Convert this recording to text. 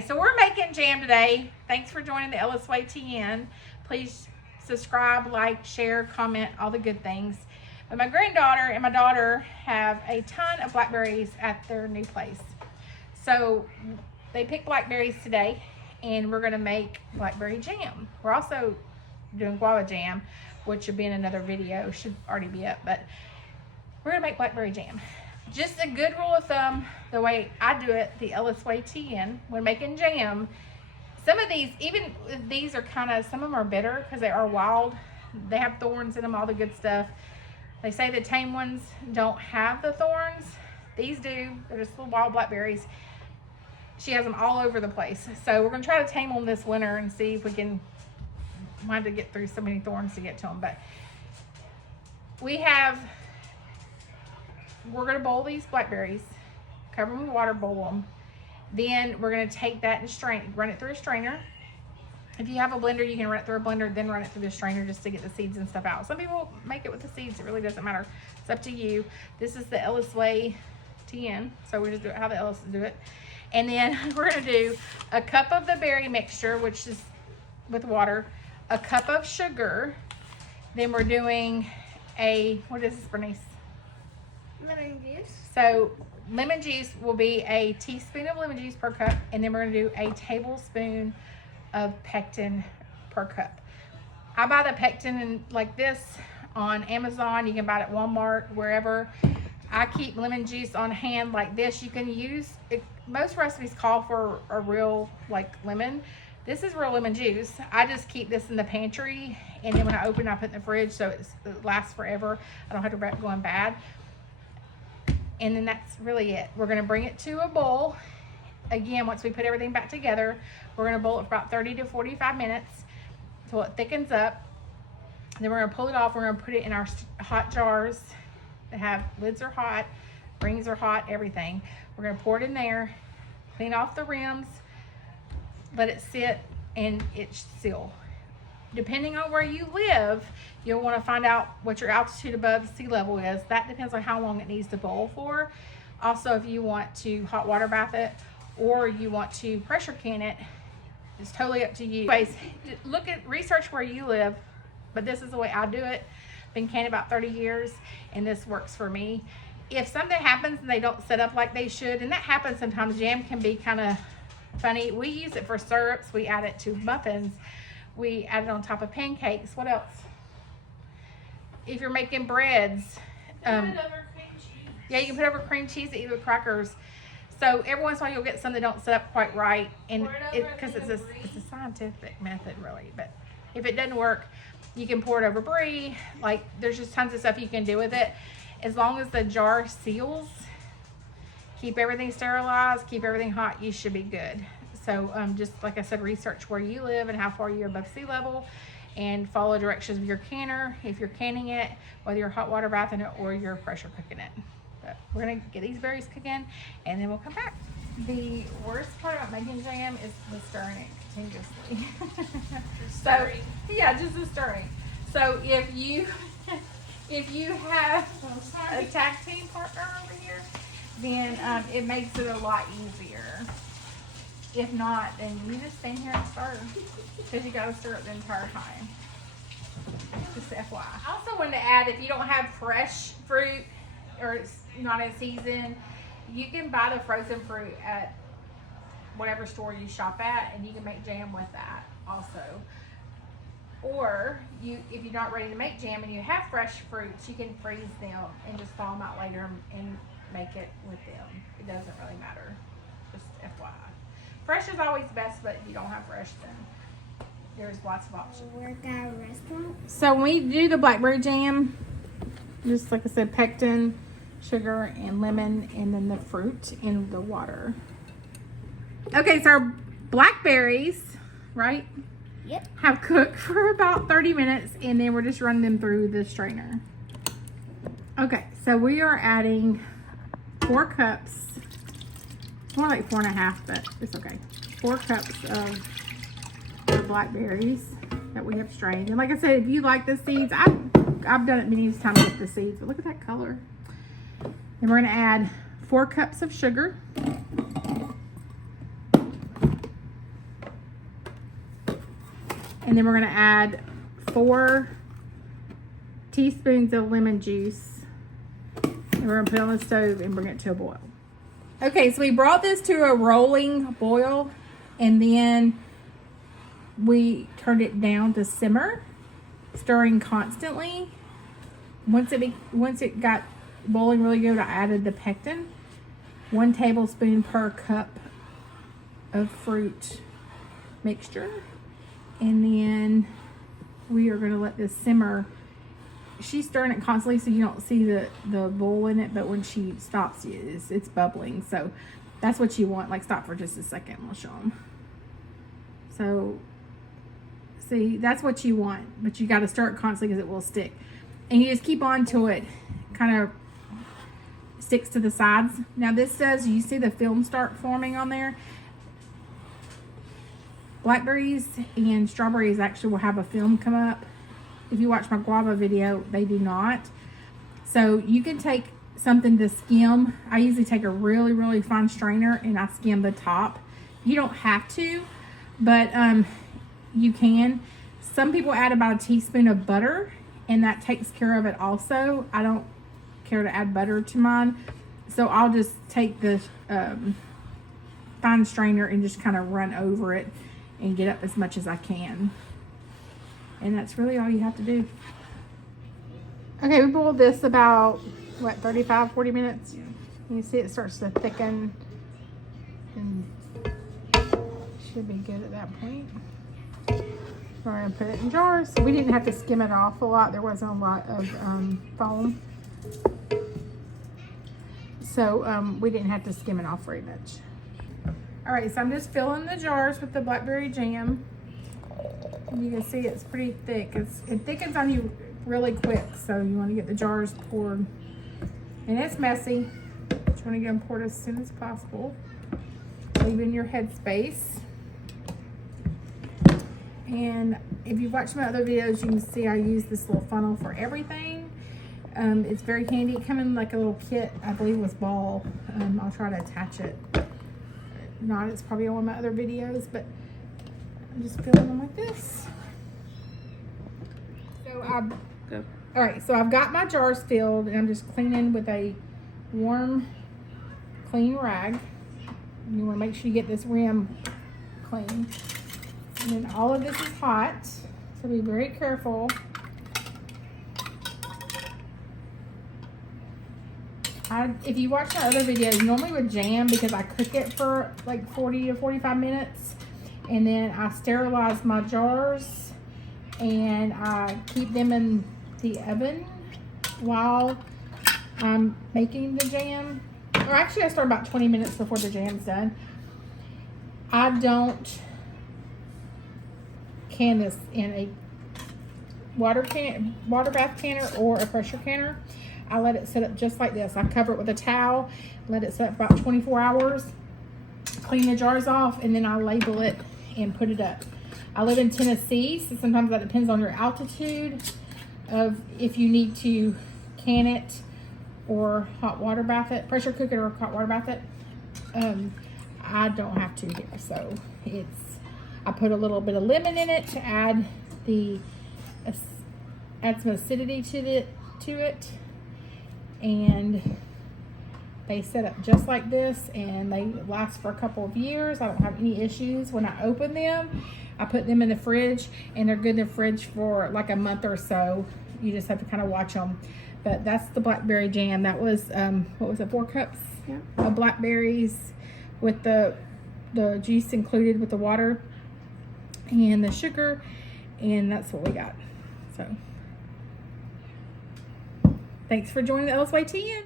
So we're making jam today. Thanks for joining the Ellis Way TN. Please subscribe, like, share, comment, all the good things. But my granddaughter and my daughter have a ton of blackberries at their new place. So they picked blackberries today and we're gonna make blackberry jam. We're also doing guava jam, which will be in another video, should already be up, but we're gonna make blackberry jam. Just a good rule of thumb, the way I do it, the Ellis Way TN, when making jam, some of these, even these are kind of, some of them are bitter because they are wild. They have thorns in them, all the good stuff. They say the tame ones don't have the thorns. These do. They're just little wild blackberries. She has them all over the place. So we're gonna try to tame them this winter and see if we can find to get through so many thorns to get to them. But we're gonna boil these blackberries, cover them with water, boil them. Then we're gonna take that and run it through a strainer. If you have a blender, you can run it through a blender, then run it through the strainer just to get the seeds and stuff out. Some people make it with the seeds, it really doesn't matter. It's up to you. This is the Ellis Way TN, so we just do it how the Ellis do it. And then we're gonna do a cup of the berry mixture, which is with water, a cup of sugar. Then we're doing what is this, Bernice? Lemon juice. So lemon juice will be a teaspoon of lemon juice per cup, and then we're gonna do a tablespoon of pectin per cup. I buy the pectin like this on Amazon. You can buy it at Walmart, wherever. I keep lemon juice on hand like this. You can use it. Most recipes call for a real lemon. This is real lemon juice. I just keep this in the pantry, and then when I open it, I put it in the fridge so it lasts forever. I don't have to go in bad. And then that's really it. We're gonna bring it to a boil. Again, once we put everything back together, we're gonna boil it for about 30 to 45 minutes until it thickens up. Then we're gonna pull it off. We're gonna put it in our hot jars that have lids are hot, rings are hot, everything. We're gonna pour it in there, clean off the rims, let it sit, and it's seal. Depending on where you live, you'll want to find out what your altitude above sea level is. That depends on how long it needs to boil for. Also, if you want to hot water bath it or you want to pressure can it, it's totally up to you. Anyways, research where you live, but this is the way I do it. Been canning about 30 years, and this works for me. If something happens and they don't set up like they should, and that happens sometimes, jam can be kind of funny. We use it for syrups. We add it to muffins. We add it on top of pancakes. What else? If you're making breads, put it over cream cheese. Yeah, you can put it over cream cheese to eat with crackers. So every once in a while you'll get some that don't set up quite right, and because it's a scientific method, really. But if it doesn't work, you can pour it over brie. There's just tons of stuff you can do with it, as long as the jar seals. Keep everything sterilized, keep everything hot, you should be good. So just like I said, research where you live and how far you're above sea level, and follow directions of your canner if you're canning it, whether you're hot water bathing it or you're pressure cooking it. But we're gonna get these berries cooking and then we'll come back. The worst part about making jam is the stirring it continuously. Stirring. Yeah, just the stirring. So if you have a tag team partner over here, then it makes it a lot easier. If not, then you just stand here and stir, because you gotta stir it the entire time. Just FYI. I also wanted to add, if you don't have fresh fruit or it's not in season, you can buy the frozen fruit at whatever store you shop at, and you can make jam with that also. Or if you're not ready to make jam and you have fresh fruits, you can freeze them and just thaw them out later and make it with them. It doesn't really matter. Just FYI. Fresh is always best, but if you don't have fresh, then there's lots of options. We're at a restaurant. So when we do the blackberry jam, just like I said, pectin, sugar, and lemon, and then the fruit in the water. Okay, so our blackberries, right? Yep. Have cooked for about 30 minutes, and then we're just running them through the strainer. Okay, so we are adding 4 cups. More like 4.5, but it's okay. 4 cups of our blackberries that we have strained. And like I said, if you like the seeds, I've done it many times with the seeds, but look at that color. And we're gonna add 4 cups of sugar. And then we're gonna add 4 teaspoons of lemon juice. And we're gonna put it on the stove and bring it to a boil. Okay, so we brought this to a rolling boil, and then we turned it down to simmer, stirring constantly. Once it got boiling really good, I added the pectin, 1 tablespoon per cup of fruit mixture, and then we are going to let this simmer. She's stirring it constantly so you don't see the boil in it, but when she stops, it's bubbling. So that's what you want. Like, stop for just a second. We'll show them. So see, that's what you want, but you got to stir it constantly because it will stick. And you just keep on till it kind of sticks to the sides. Now this does, you see the film start forming on there. Blackberries and strawberries actually will have a film come up. If you watch my guava video, they do not. So you can take something to skim. I usually take a really, really fine strainer and I skim the top. You don't have to, but you can. Some people add about a teaspoon of butter, and that takes care of it also. I don't care to add butter to mine, so I'll just take the fine strainer and just kind of run over it and get up as much as I can. And that's really all you have to do. Okay, we boiled this about, what, 35-40 minutes? Yeah. You see it starts to thicken and should be good at that point. We're going to put it in jars. We didn't have to skim it off a lot. There wasn't a lot of foam. So we didn't have to skim it off very much. All right, so I'm just filling the jars with the blackberry jam. And you can see it's pretty thick. It thickens on you really quick, so you want to get the jars poured. And it's messy, but you want to get them poured as soon as possible. Leaving your headspace. And if you've watched my other videos, you can see I use this little funnel for everything. It's very handy. It comes in like a little kit, I believe with ball. I'll try to attach it. If not, it's probably on one of my other videos, but I'm just filling them like this. So all right, so I've got my jars filled, and I'm just cleaning with a warm, clean rag. You want to make sure you get this rim clean. And then all of this is hot, so be very careful. If you watch my other videos, normally with jam, because I cook it for like 40 to 45 minutes, and then I sterilize my jars, and I keep them in the oven while I'm making the jam. Or actually, I start about 20 minutes before the jam's done. I don't can this in a water bath canner or a pressure canner. I let it set up just like this. I cover it with a towel, let it set up about 24 hours, clean the jars off, and then I label it and put it up. I live in Tennessee, so sometimes that depends on your altitude of if you need to can it or hot water bath it, pressure cook it or hot water bath it. I don't have to here, so I put a little bit of lemon in it to add some acidity to it, and they set up just like this, and they last for a couple of years. I don't have any issues when I open them. I put them in the fridge, and they're good in the fridge for like a month or so. You just have to kind of watch them. But that's the blackberry jam. That was what was it, 4 cups of blackberries with the juice included with the water and the sugar, and that's what we got. So thanks for joining the Ellis YTN.